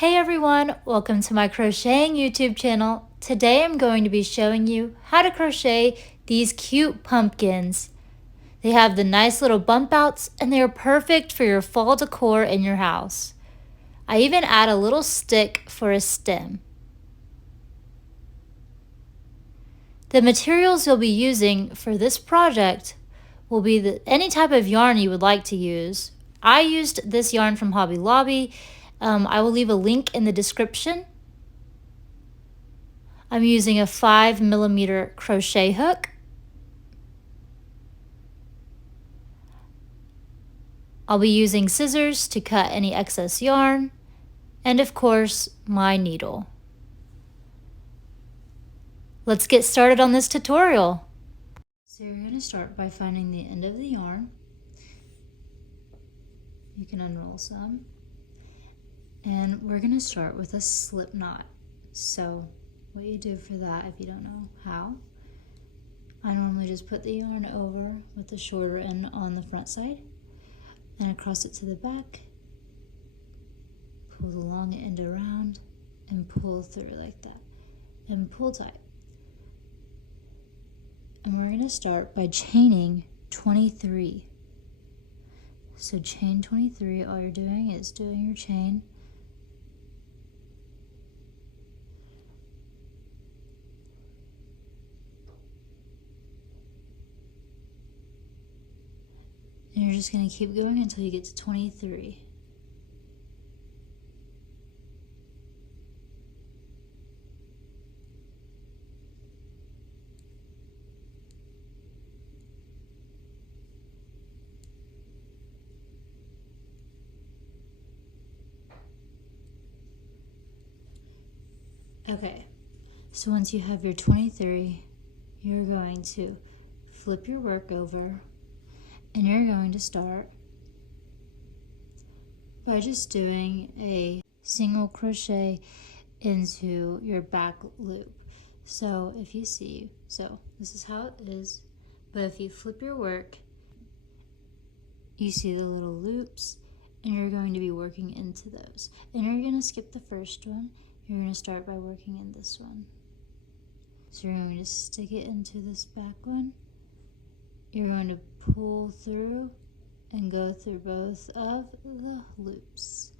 Hey everyone, welcome to my crocheting YouTube channel. Today I'm going to be showing you how to crochet these cute pumpkins. They have the nice little bump outs and they are perfect for your fall decor in your house. I even add a little stick for a stem. The materials you'll be using for this project will be any type of yarn you would like to use. I used this yarn from Hobby Lobby. I will leave a link in the description. I'm using a 5mm crochet hook. I'll be using scissors to cut any excess yarn, and of course, my needle. Let's get started on this tutorial. So you're going to start by finding the end of the yarn. You can unroll some. And we're going to start with a slip knot. So what you do for that, if you don't know how, I normally just put the yarn over with the shorter end on the front side, and across it to the back, pull the long end around and pull through like that, and pull tight. And we're going to start by chaining 23. So chain 23, all you're doing is doing your chain. And you're just going to keep going until you get to 23. Okay, so once you have your 23, you're going to flip your work over, and you're going to start by just doing a single crochet into your back loop. So if you see, so this is how it is, but if you flip your work, you see the little loops, and you're going to be working into those. And you're going to skip the first one. You're going to start by working in this one. So you're going to stick it into this back one. You're going to pull through and go through both of the loops.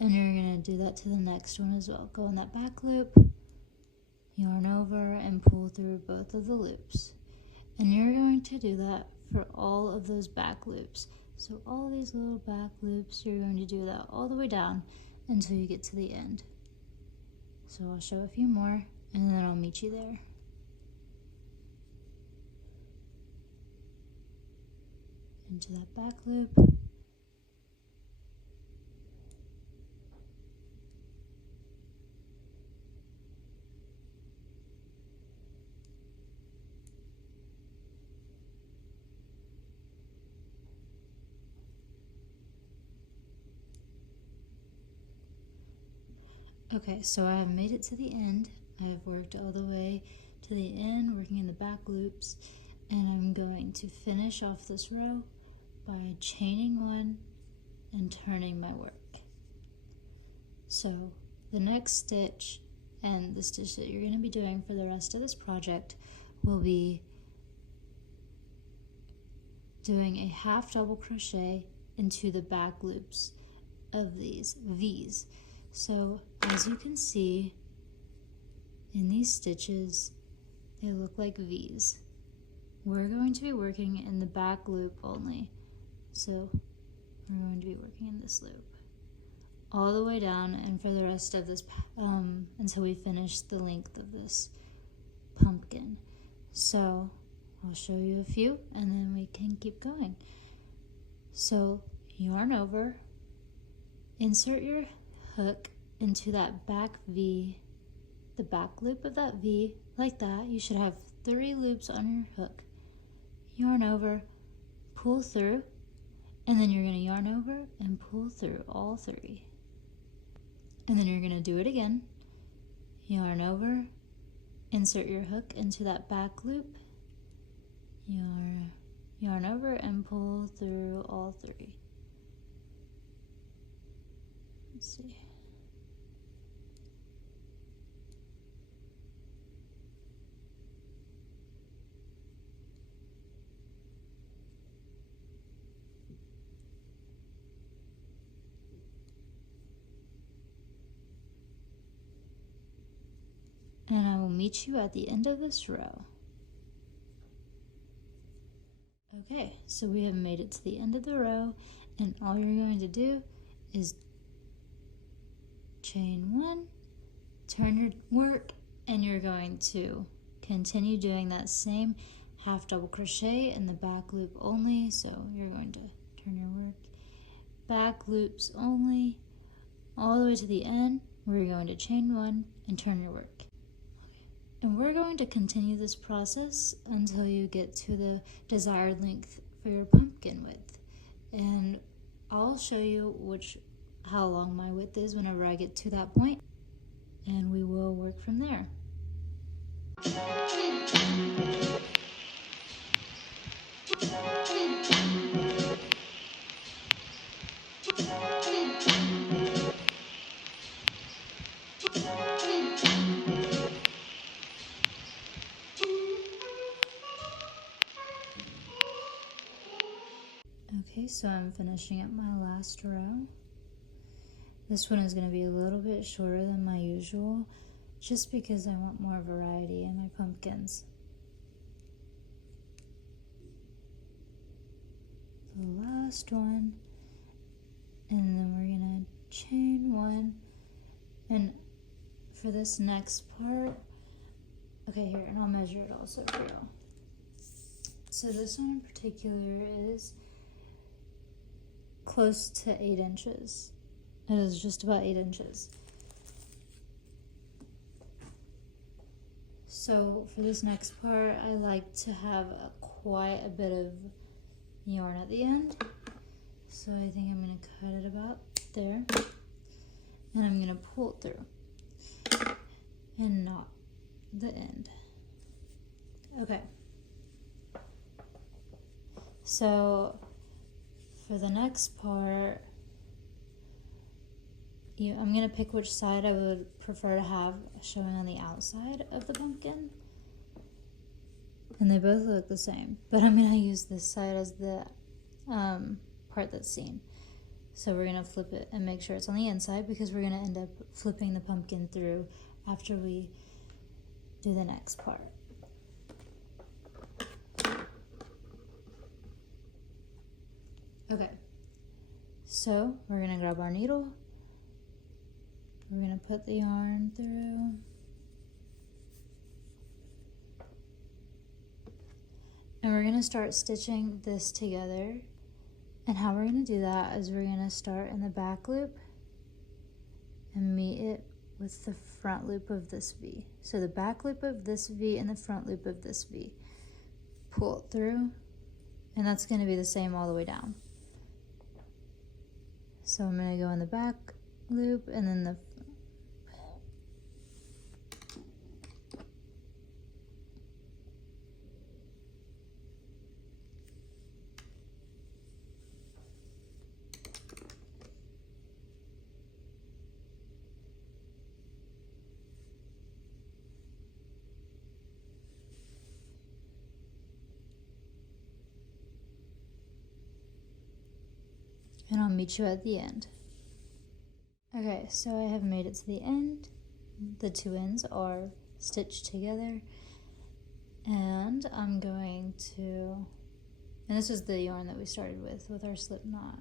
And you're going to do that to the next one as well. Go in that back loop, yarn over, and pull through both of the loops. And you're going to do that for all of those back loops. So all these little back loops, you're going to do that all the way down until you get to the end. So I'll show a few more, and then I'll meet you there. Into that back loop. Okay, so I have made it to the end. I have worked all the way to the end, working in the back loops, and I'm going to finish off this row by chaining one and turning my work. So the next stitch and the stitch that you're going to be doing for the rest of this project will be doing a half double crochet into the back loops of these V's. So as you can see in these stitches, they look like V's. We're going to be working in the back loop only. So we're going to be working in this loop all the way down, and for the rest of this until we finish the length of this pumpkin. So I'll show you a few and then we can keep going. So yarn over, insert your hook into that back V, the back loop of that V, like that. You should have 3 loops on your hook. Yarn over, pull through, and then you're going to yarn over and pull through all 3. And then you're going to do it again. Yarn over, insert your hook into that back loop, yarn over and pull through all 3. Let's see. will meet you at the end of this row. Okay, so we have made it to the end of the row, and all you're going to do is chain 1, turn your work, and you're going to continue doing that same half double crochet in the back loop only. So you're going to turn your work, back loops only, all the way to the end where you're going to chain 1 and turn your work. And we're going to continue this process until you get to the desired length for your pumpkin width. And I'll show you how long my width is whenever I get to that point, and we will work from there. Okay, so I'm finishing up my last row. This one is going to be a little bit shorter than my usual, just because I want more variety in my pumpkins. The last one, and then we're going to chain 1, and for this next part, okay, here, and I'll measure it also for you. So this one in particular is close to 8 inches. It is just about 8 inches. So for this next part, I like to have quite a bit of yarn at the end. So I think I'm going to cut it about there. And I'm going to pull it through and knot the end. Okay. So for the next part, I'm going to pick which side I would prefer to have showing on the outside of the pumpkin. And they both look the same, but I'm going to use this side as the part that's seen. So we're going to flip it and make sure it's on the inside, because we're going to end up flipping the pumpkin through after we do the next part. Okay, so we're going to grab our needle. We're going to put the yarn through. And we're going to start stitching this together. And how we're going to do that is we're going to start in the back loop and meet it with the front loop of this V. So the back loop of this V and the front loop of this V. Pull it through, and that's going to be the same all the way down. So I'm going to go in the back loop and then the and I'll meet you at the end. Okay, so I have made it to the end. The two ends are stitched together, and I'm going to, and this is the yarn that we started with our slip knot,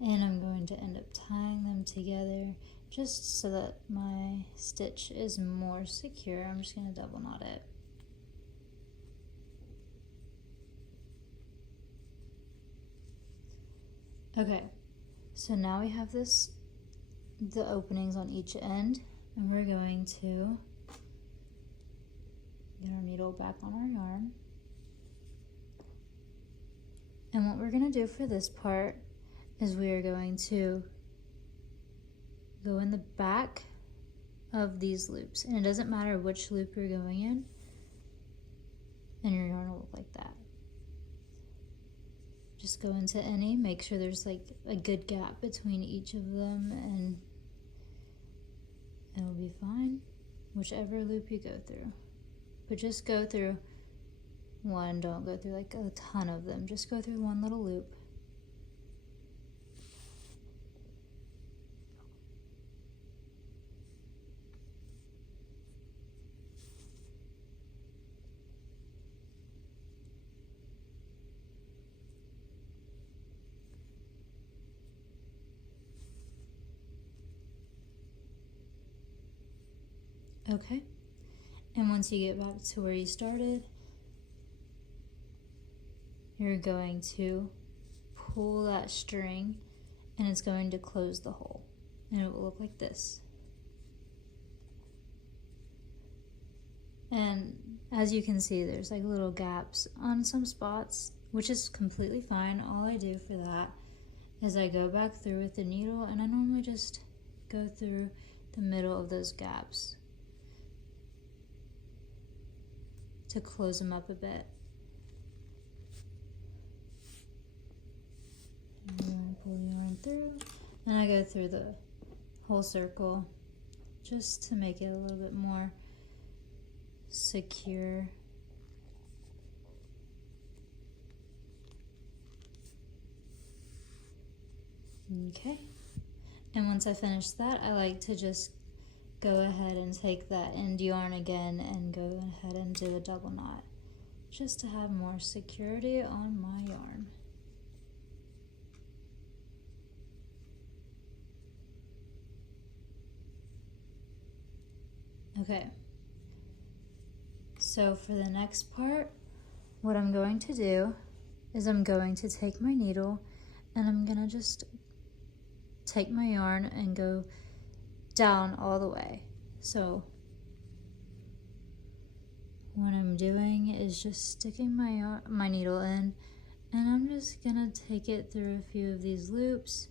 and I'm going to end up tying them together just so that my stitch is more secure. I'm just going to double knot it. Okay, so now we have the openings on each end, and we're going to get our needle back on our yarn. And what we're going to do for this part is we are going to go in the back of these loops, and it doesn't matter which loop you're going in, and your yarn will look like that. Just go into any, make sure there's like a good gap between each of them, and it'll be fine, whichever loop you go through. But just go through one, don't go through like a ton of them, just go through one little loop. Okay, and once you get back to where you started, you're going to pull that string and it's going to close the hole, and it will look like this. And as you can see, there's like little gaps on some spots, which is completely fine. All I do for that is I go back through with the needle, and I normally just go through the middle of those gaps to close them up a bit. And pull the yarn through, and I go through the whole circle just to make it a little bit more secure. Okay, and once I finish that, I like to just go ahead and take that end yarn again and go ahead and do a double knot, just to have more security on my yarn. Okay, so for the next part, what I'm going to do is I'm going to take my needle and I'm gonna just take my yarn and go down all the way. So what I'm doing is just sticking my needle in, and I'm just gonna take it through a few of these loops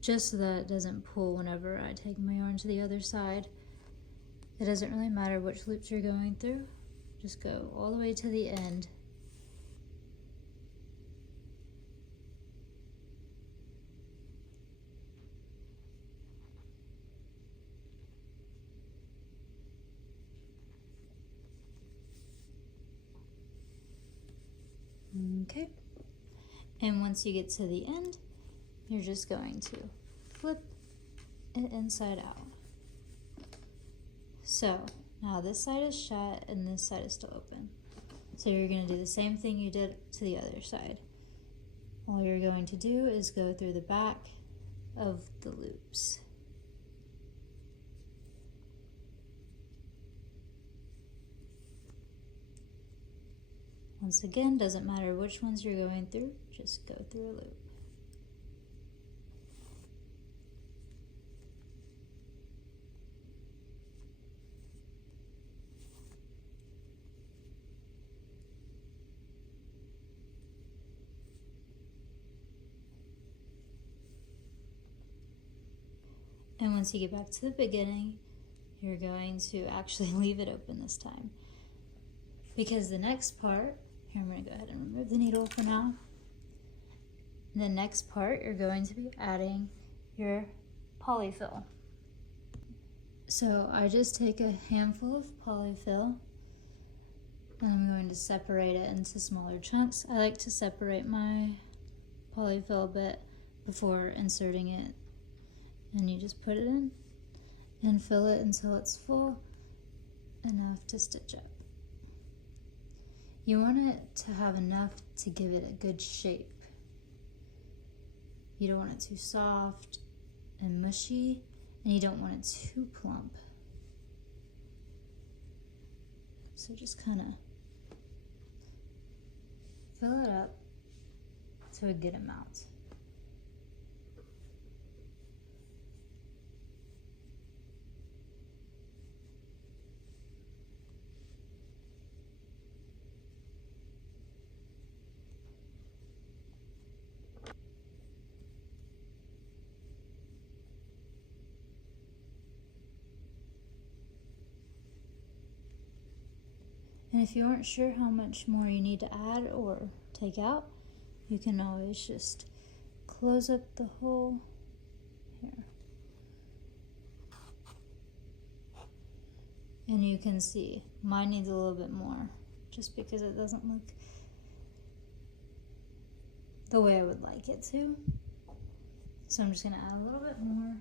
just so that it doesn't pull whenever I take my yarn to the other side. It doesn't really matter which loops you're going through, just go all the way to the end. Okay, and once you get to the end, you're just going to flip it inside out. So now this side is shut and this side is still open. So you're going to do the same thing you did to the other side. All you're going to do is go through the back of the loops. Once again, doesn't matter which ones you're going through, just go through a loop. And once you get back to the beginning, you're going to actually leave it open this time. Because the next part, here I'm going to go ahead and remove the needle for now. The next part, you're going to be adding your polyfill. So I just take a handful of polyfill and I'm going to separate it into smaller chunks. I like to separate my polyfill a bit before inserting it. And you just put it in and fill it until it's full enough to stitch up. You want it to have enough to give it a good shape. You don't want it too soft and mushy, and you don't want it too plump. So just kind of fill it up to a good amount. And if you aren't sure how much more you need to add or take out, you can always just close up the hole here. And you can see mine needs a little bit more just because it doesn't look the way I would like it to. So I'm just going to add a little bit more.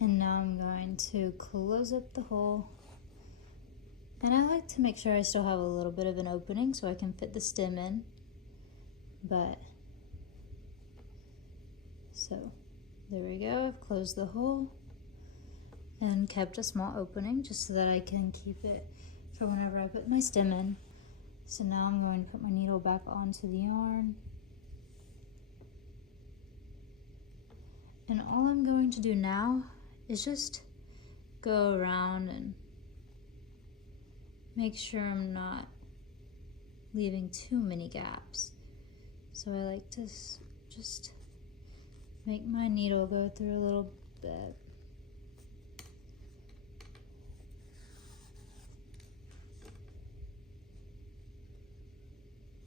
And now I'm going to close up the hole. And I like to make sure I still have a little bit of an opening so I can fit the stem in. But, so there we go, I've closed the hole and kept a small opening just so that I can keep it for whenever I put my stem in. So now I'm going to put my needle back onto the yarn. And all I'm going to do now is just go around and make sure I'm not leaving too many gaps. So I like to just make my needle go through a little bit.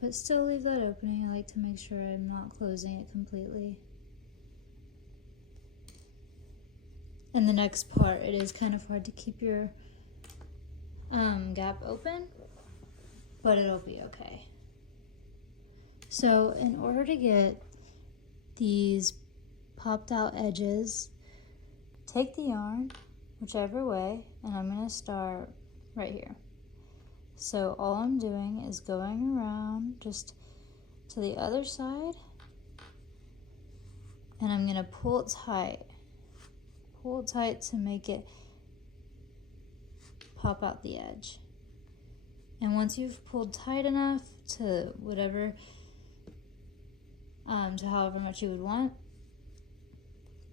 But still leave that opening. I like to make sure I'm not closing it completely. And the next part, it is kind of hard to keep your gap open, but it'll be okay. So in order to get these popped out edges, take the yarn whichever way, and I'm going to start right here. So all I'm doing is going around just to the other side, and I'm going to pull it tight. Pull it tight to make it pop out the edge. And once you've pulled tight enough to whatever, to however much you would want,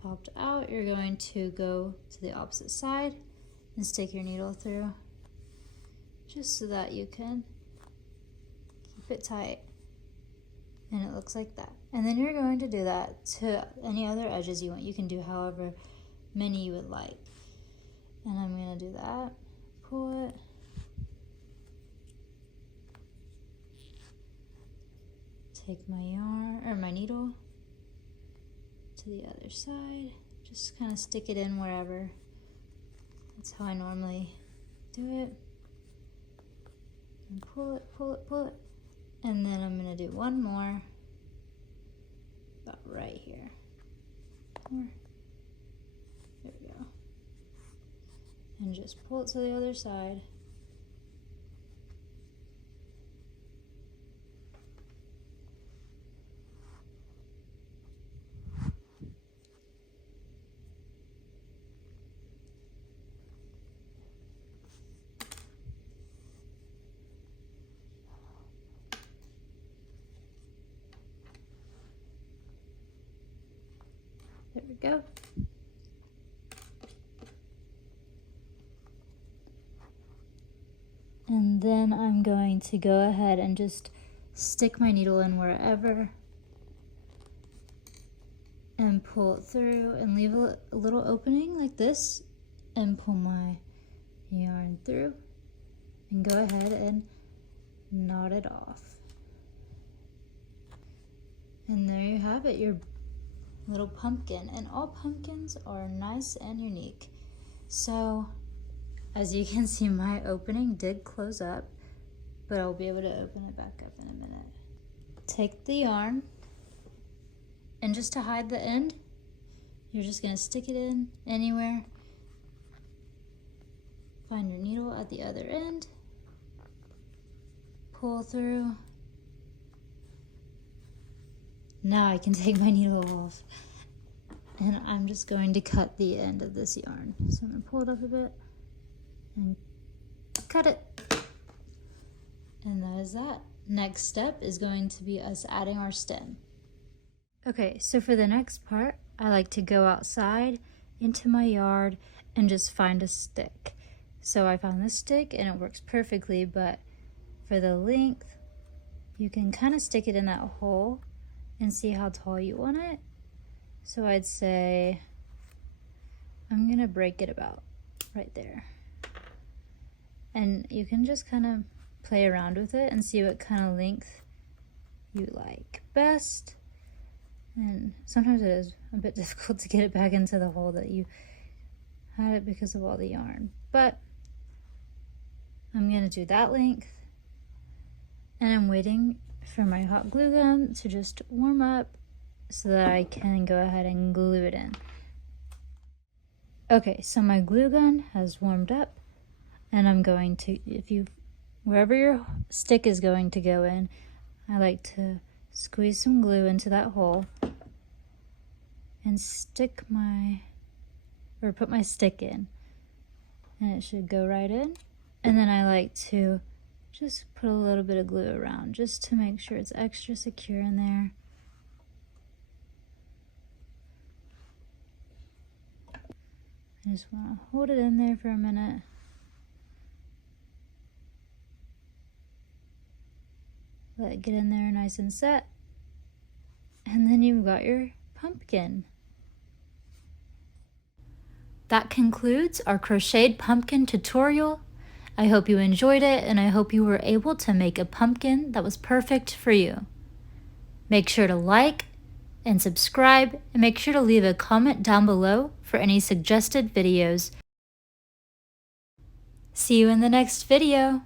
popped out, you're going to go to the opposite side and stick your needle through, just so that you can keep it tight. And it looks like that. And then you're going to do that to any other edges you want. You can do however many you would like. And I'm going to do that. Pull it. Take my yarn or my needle to the other side. Just kind of stick it in wherever. That's how I normally do it. And pull it, pull it, pull it. And then I'm going to do one more about right here. There we go. And just pull it to the other side. There we go. And then I'm going to go ahead and just stick my needle in wherever and pull it through and leave a little opening like this and pull my yarn through and go ahead and knot it off. And there you have it, your little pumpkin. And all pumpkins are nice and unique. So as you can see, my opening did close up, but I'll be able to open it back up in a minute. Take the yarn, and just to hide the end, you're just going to stick it in anywhere. Find your needle at the other end, pull through. Now I can take my needle off, and I'm just going to cut the end of this yarn. So I'm going to pull it up a bit and cut it. And that is that. Next step is going to be us adding our stem. Okay, so for the next part, I like to go outside into my yard and just find a stick. So I found this stick and it works perfectly, but for the length, you can kind of stick it in that hole and see how tall you want it. So I'd say I'm gonna break it about right there. And you can just kind of play around with it and see what kind of length you like best. And sometimes it is a bit difficult to get it back into the hole that you had it because of all the yarn. But I'm gonna do that length. And I'm waiting for my hot glue gun to just warm up so that I can go ahead and glue it in. Okay, so my glue gun has warmed up, and I'm going to, wherever your stick is going to go in, I like to squeeze some glue into that hole and put my stick in, and it should go right in. And then I like to just put a little bit of glue around just to make sure it's extra secure in there. I just want to hold it in there for a minute. Let it get in there nice and set. And then you've got your pumpkin. That concludes our crocheted pumpkin tutorial. I hope you enjoyed it, and I hope you were able to make a pumpkin that was perfect for you. Make sure to like and subscribe, and make sure to leave a comment down below for any suggested videos. See you in the next video.